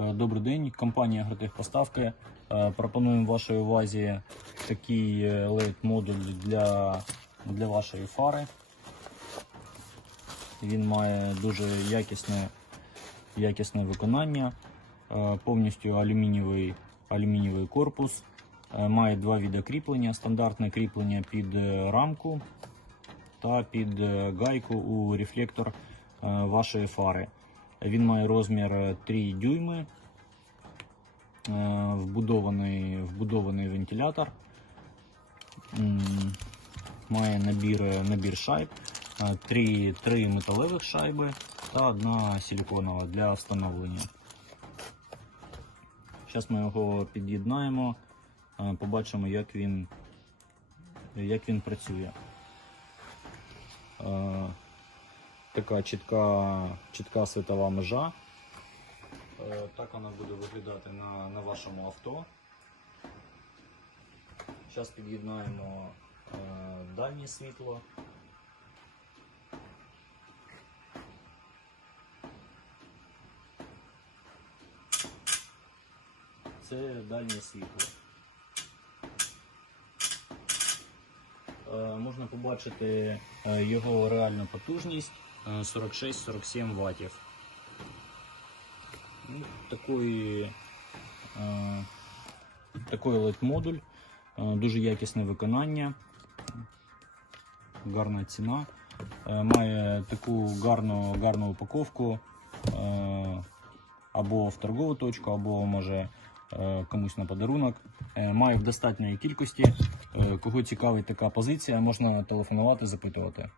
Е, Добрий день, компанія Агротехпоставки. Е, Пропонуємо вашій увазі такий е, LED-модуль для, для вашої фари. Він має дуже якісне, якісне виконання, е, повністю алюмінієвий, алюмінієвий корпус. Е, Має два види кріплення: стандартне кріплення під е, рамку та під е, гайку у рефлектор е, вашої фари. Він має розмір е, 3 дюйми, е, вбудований, вбудований вентилятор, має набір, е, набір шайб, е, три, три металевих шайби та одна силиконова для встановлення. Зараз ми його під'єднаємо, е, побачимо, як він, як він працює. Така чітка, чітка світова межа. Е, Так вона буде виглядати на, на вашому авто. Зараз під'єднаємо е, дальнє світло. Це дальнє світло. Е, Можна побачити його реальну потужність 46-47 ваттів. Ну, Такий, е, такий LED-модуль, е, дуже якісне виконання, гарна ціна. Е, Має таку гарну, гарну упаковку е, або в торгову точку, або може е, комусь на подарунок. Е, Має в достатньої кількості. Е, Кого цікавить така позиція, можна телефонувати, запитувати.